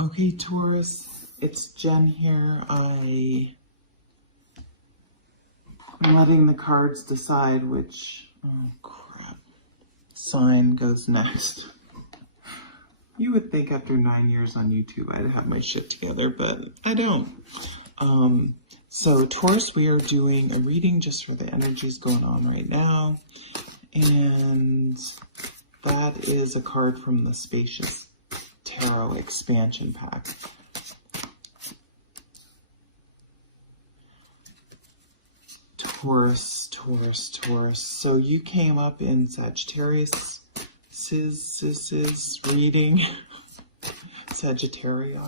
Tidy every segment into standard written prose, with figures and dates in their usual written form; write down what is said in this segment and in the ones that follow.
Okay, Taurus, it's Jen here. I'm letting the cards decide which, oh crap, sign goes next. You would think after 9 years on YouTube I'd have my shit together, but I don't. So Taurus, we are doing a reading just for the energies going on right now. And that is a card from the Spacious Tarot Expansion Pack. Taurus, Taurus, Taurus. So you came up in Sagittarius reading. Sagittarii.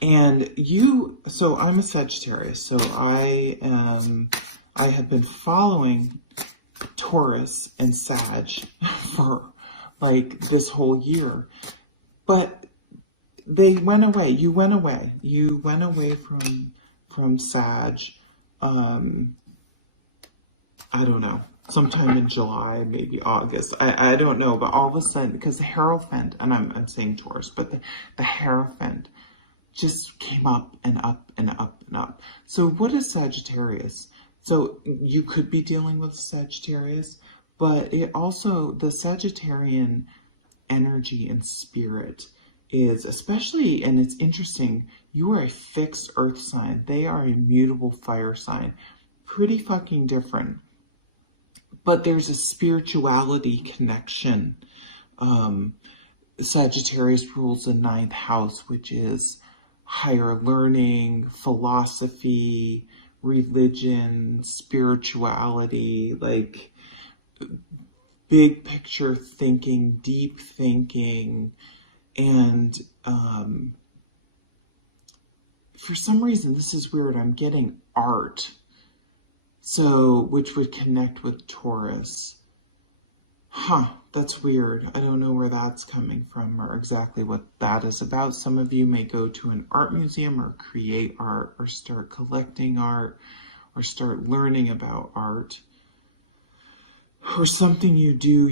And you, so I'm a Sagittarius, so I have been following Taurus and Sag for like this whole year, but they went away. You went away. You went away from Sag. I don't know, sometime in July, maybe August. I don't know, but all of a sudden, because the Hierophant, and I'm saying Taurus, but the Hierophant just came up and up and up and up. So what is Sagittarius? So you could be dealing with Sagittarius, but it also, the Sagittarian energy and spirit is especially, and it's interesting, you are a fixed earth sign. They are a mutable fire sign. Pretty fucking different. But there's a spirituality connection. Sagittarius rules the 9th house, which is higher learning, philosophy, religion, spirituality, like big picture thinking, deep thinking, and for some reason, this is weird, I'm getting art, so which would connect with Taurus. That's weird. I don't know where that's coming from or exactly what that is about. Some of you may go to an art museum or create art or start collecting art or start learning about art. Or something you do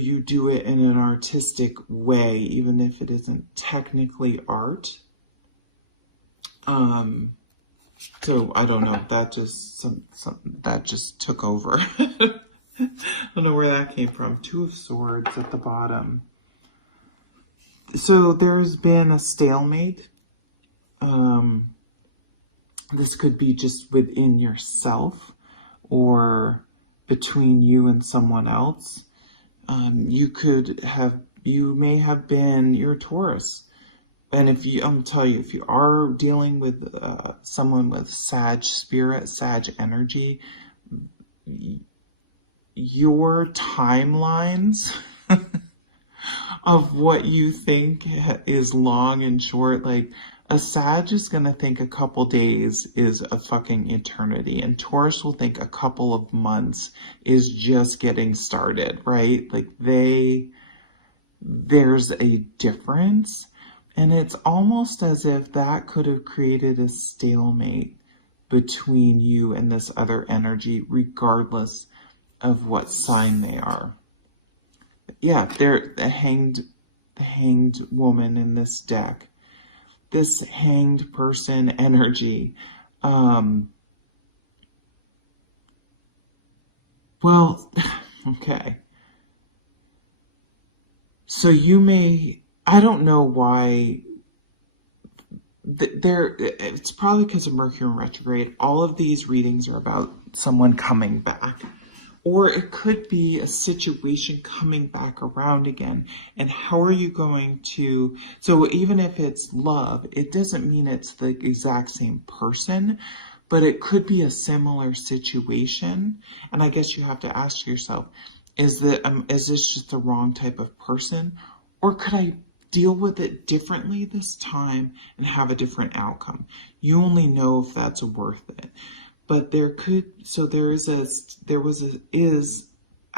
it in an artistic way, even if it isn't technically art. So I don't know, that just took over. I don't know where that came from. 2 of Swords at the bottom. So there's been a stalemate. This could be just within yourself or between you and someone else. You may have been your Taurus. And I'm gonna tell you, if you are dealing with someone with Sag spirit, Sag energy, your timelines of what you think is long and short, like a Sag is going to think a couple days is a fucking eternity, and Taurus will think a couple of months is just getting started, right? Like there's a difference, and it's almost as if that could have created a stalemate between you and this other energy, regardless of what sign they are. Yeah, they're the hanged woman in this deck. This hanged person energy. Well, okay. So you may, I don't know why, it's probably because of Mercury in retrograde. All of these readings are about someone coming back. Or it could be a situation coming back around again. And how are you going to, so even if it's love, it doesn't mean it's the exact same person, but it could be a similar situation. And I guess you have to ask yourself, is this just the wrong type of person? Or could I deal with it differently this time and have a different outcome? You only know if that's worth it. But I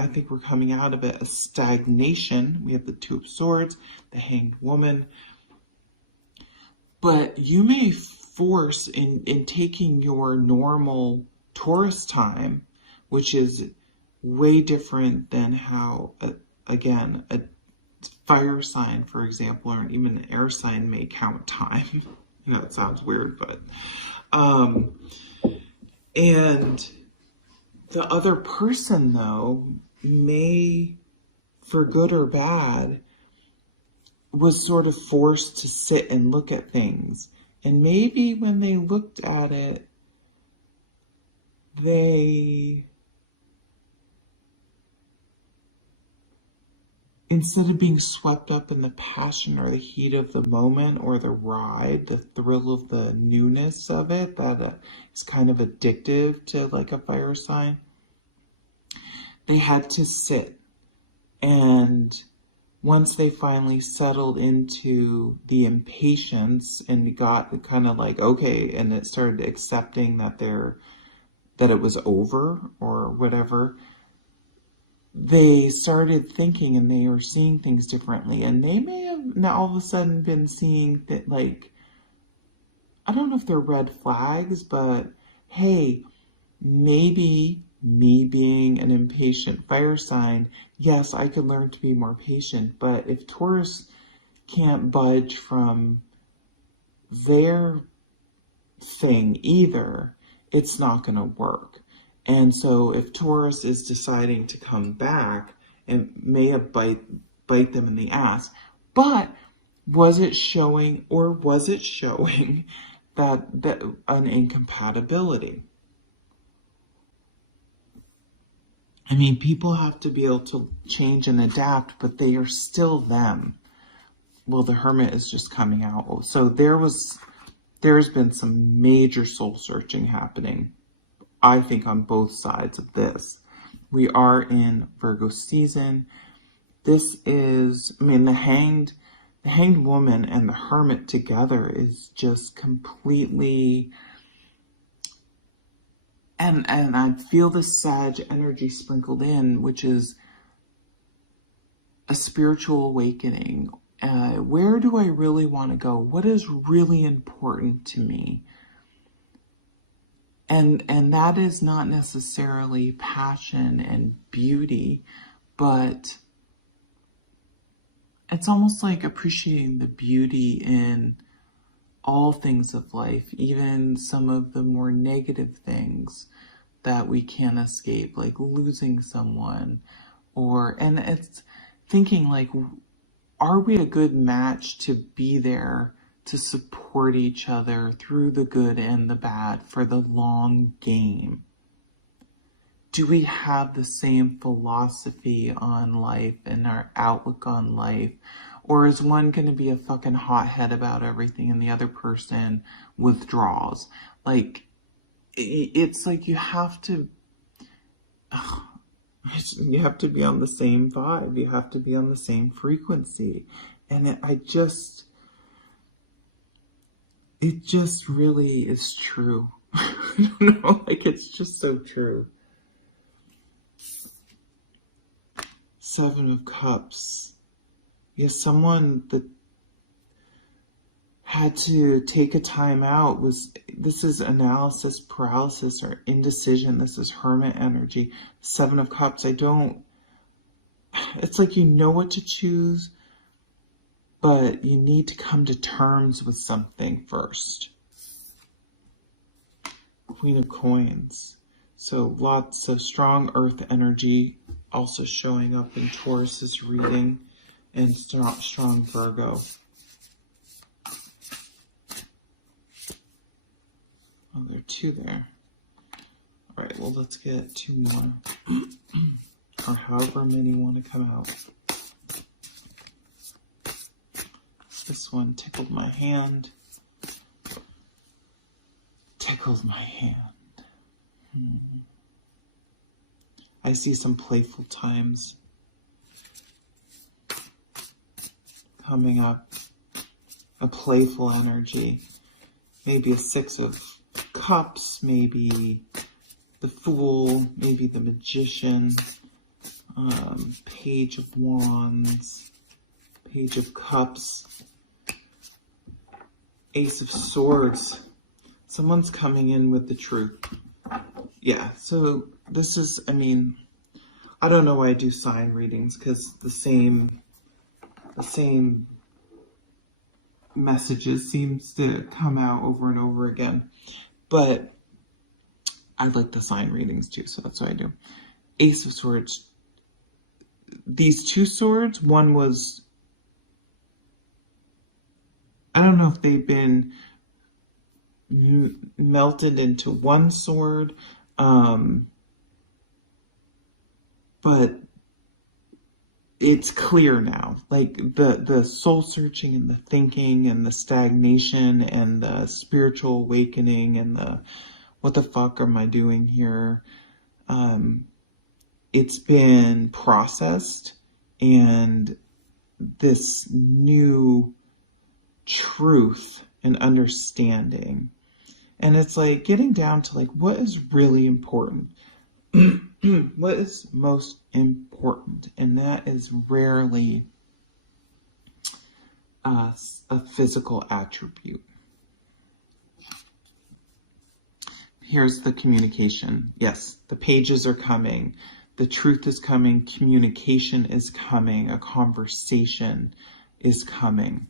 think we're coming out of it, a stagnation. We have the 2 of Swords, the hanged woman. But you may force in taking your normal Taurus time, which is way different than how, again, a fire sign, for example, or even an air sign may count time. You know, it sounds weird, but and the other person, though, may, for good or bad, was sort of forced to sit and look at things. And maybe when they looked at it, they, instead of being swept up in the passion or the heat of the moment or the ride, the thrill of the newness of it, that is kind of addictive to like a fire sign, they had to sit. And once they finally settled into the impatience and got kind of like, okay, and it started accepting that it was over or whatever, they started thinking and they were seeing things differently. And they may have now all of a sudden been seeing that, like, I don't know if they're red flags, but hey, maybe me being an impatient fire sign, yes, I could learn to be more patient. But if Taurus can't budge from their thing either, it's not going to work. And so if Taurus is deciding to come back, it may have bite them in the ass. But was it showing that an incompatibility? I mean, people have to be able to change and adapt, but they are still them. Well, the Hermit is just coming out. So there's been some major soul searching happening, I think, on both sides of this. We are in Virgo season. This is, I mean, the hanged woman and the Hermit together is just completely, and I feel the Sag energy sprinkled in, which is a spiritual awakening. Where do I really want to go? What is really important to me? And that is not necessarily passion and beauty, but it's almost like appreciating the beauty in all things of life, even some of the more negative things that we can't escape, like losing someone, and it's thinking like, are we a good match to be there to support each other through the good and the bad for the long game? Do we have the same philosophy on life and our outlook on life? Or is one going to be a fucking hothead about everything and the other person withdraws? Like, it's like you have to be on the same vibe. You have to be on the same frequency. And it just really is true. I don't know, like, it's just so true. Seven of Cups. Yes, someone that had to take a time out this is analysis paralysis or indecision. This is Hermit energy. Seven of Cups. It's like you know what to choose, but you need to come to terms with something first. Queen of Coins. So lots of strong earth energy also showing up in Taurus's reading, and strong Virgo. Oh, there are two there. All right, well, let's get two more. Or however many want to come out. This one tickled my hand. Tickled my hand. I see some playful times coming up. A playful energy. Maybe a Six of Cups, maybe the Fool, maybe the Magician, Page of Wands, Page of Cups, Ace of Swords. Someone's coming in with the truth. Yeah, so this is, I mean, I don't know why I do sign readings, because the same the same messages seems to come out over and over again. But I like the sign readings too, so that's what I do. Ace of Swords. These two swords, one was, I don't know if they've been melted into one sword, but it's clear now. Like the soul searching and the thinking and the stagnation and the spiritual awakening and the what the fuck am I doing here? It's been processed, and this new truth and understanding. And it's like getting down to like what is really important. What is most important? And that is rarely a physical attribute. Here's the communication. Yes, the pages are coming. The truth is coming. Communication is coming. A conversation is coming.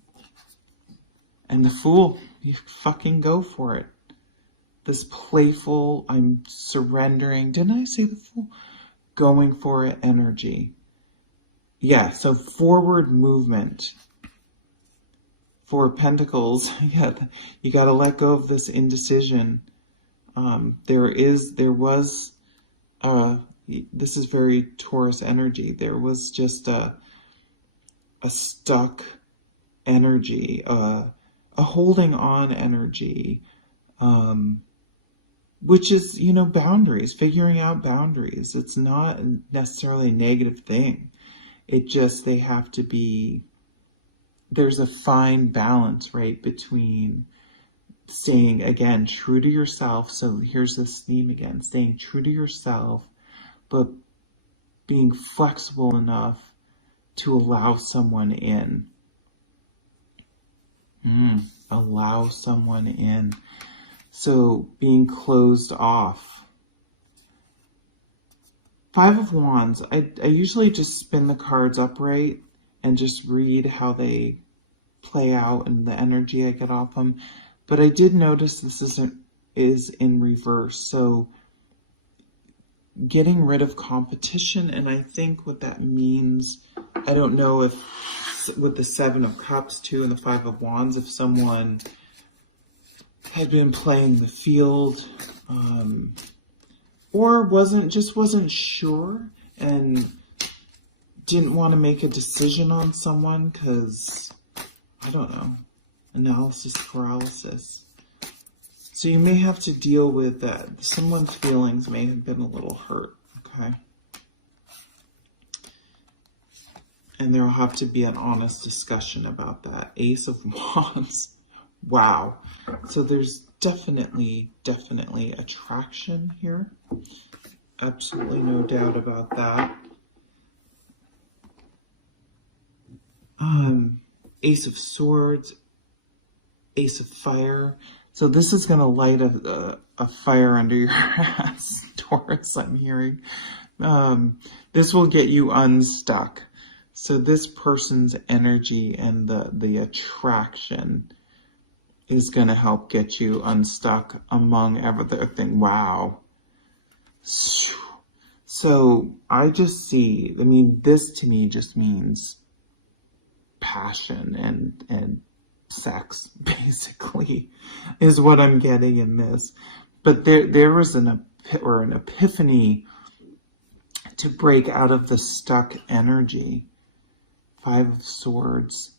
And the Fool, you fucking go for it. This playful, I'm surrendering. Didn't I say the Fool? Going for it energy. Yeah, so forward movement. Four of Pentacles. Yeah, you got to let go of this indecision. This is very Taurus energy. There was just a stuck energy, a holding on energy, which is, boundaries, figuring out boundaries. It's not necessarily a negative thing. It just, they have to be, there's a fine balance, right, between staying, again, true to yourself. So here's this theme again, staying true to yourself, but being flexible enough to allow someone in. Allow someone in. So being closed off. Five of Wands. I usually just spin the cards upright and just read how they play out and the energy I get off them. But I did notice this is in reverse. So getting rid of competition, and I think what that means, I don't know if with the Seven of Cups too and the Five of Wands, if someone had been playing the field or wasn't sure and didn't want to make a decision on someone because, I don't know, analysis paralysis. So you may have to deal with that. Someone's feelings may have been a little hurt, okay? And there will have to be an honest discussion about that. Ace of Wands. Wow. So there's definitely attraction here. Absolutely no doubt about that. Ace of Swords. Ace of Fire. So this is going to light a fire under your ass, Taurus, I'm hearing. This will get you unstuck. So this person's energy and the attraction is going to help get you unstuck among everything. Wow. So I just see, this to me just means passion and sex, basically, is what I'm getting in this. But there was an epiphany to break out of the stuck energy. Five of Swords.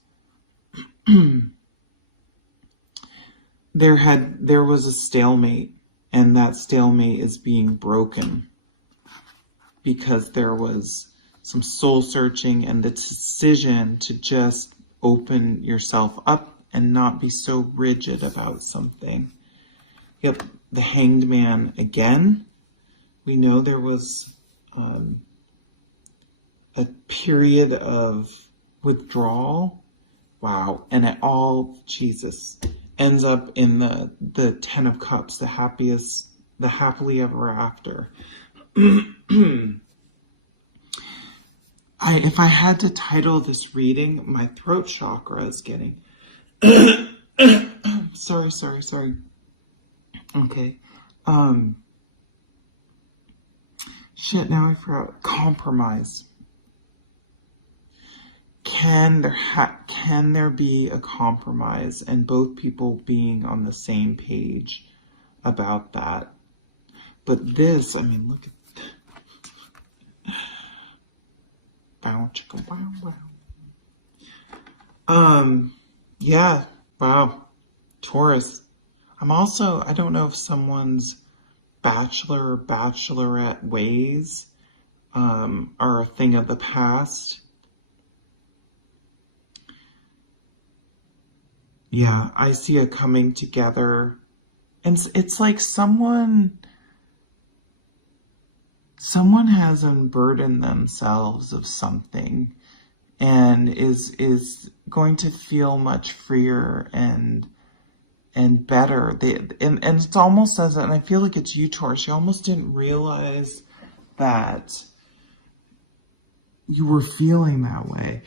There was a stalemate, and that stalemate is being broken because there was some soul searching and the decision to just open yourself up and not be so rigid about something. Yep, the Hanged Man again. We know there was a period of withdrawal. Wow, and it all, Jesus, ends up in the Ten of Cups, the happily ever after. if I had to title this reading, my throat chakra is getting... sorry. Okay. Shit, now I forgot. Compromise. Can there be a compromise and both people being on the same page about that? But this, I mean, look at... Bow, chicka, wow, wow. Yeah, wow. Taurus. I don't know if someone's bachelor or bachelorette ways are a thing of the past. Yeah, I see a coming together. And it's like someone has unburdened themselves of something and is going to feel much freer and better. And it's almost as, and I feel like it's you, Taurus, you almost didn't realize that you were feeling that way.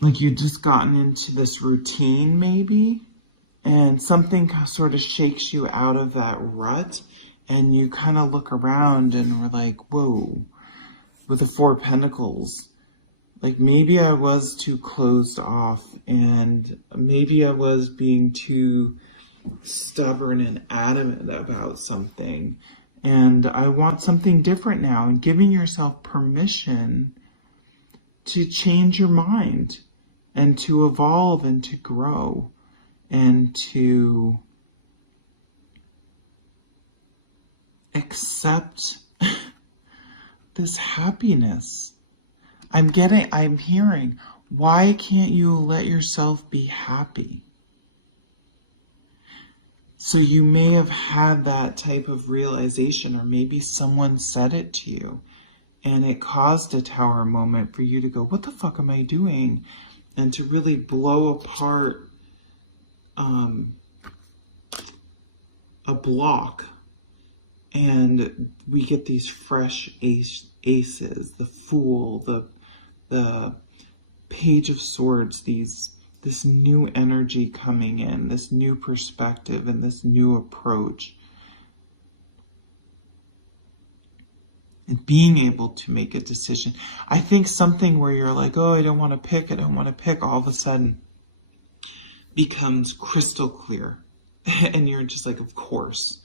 Like you'd just gotten into this routine maybe, and something sort of shakes you out of that rut, and you kind of look around and we're like, whoa, with the Four of Pentacles. Like maybe I was too closed off, and maybe I was being too stubborn and adamant about something. And I want something different now, and giving yourself permission to change your mind and to evolve and to grow and to accept this happiness. I'm hearing, why can't you let yourself be happy? So you may have had that type of realization, or maybe someone said it to you, and it caused a tower moment for you to go, what the fuck am I doing? And to really blow apart a block. And we get these fresh aces, the Fool, the Page of Swords, this new energy coming in, this new perspective and this new approach. And being able to make a decision. I think something where you're like, oh, I don't want to pick, all of a sudden becomes crystal clear. And you're just like, of course.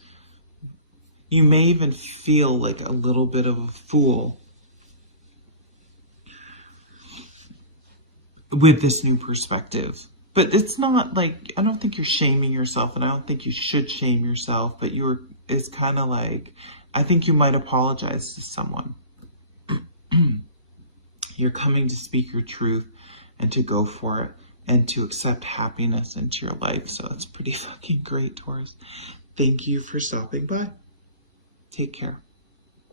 You may even feel like a little bit of a fool with this new perspective. But it's not like, I don't think you're shaming yourself, and I don't think you should shame yourself, but it's kind of like, I think you might apologize to someone. You're coming to speak your truth and to go for it and to accept happiness into your life. So it's pretty fucking great, Taurus. Thank you for stopping by. Take care.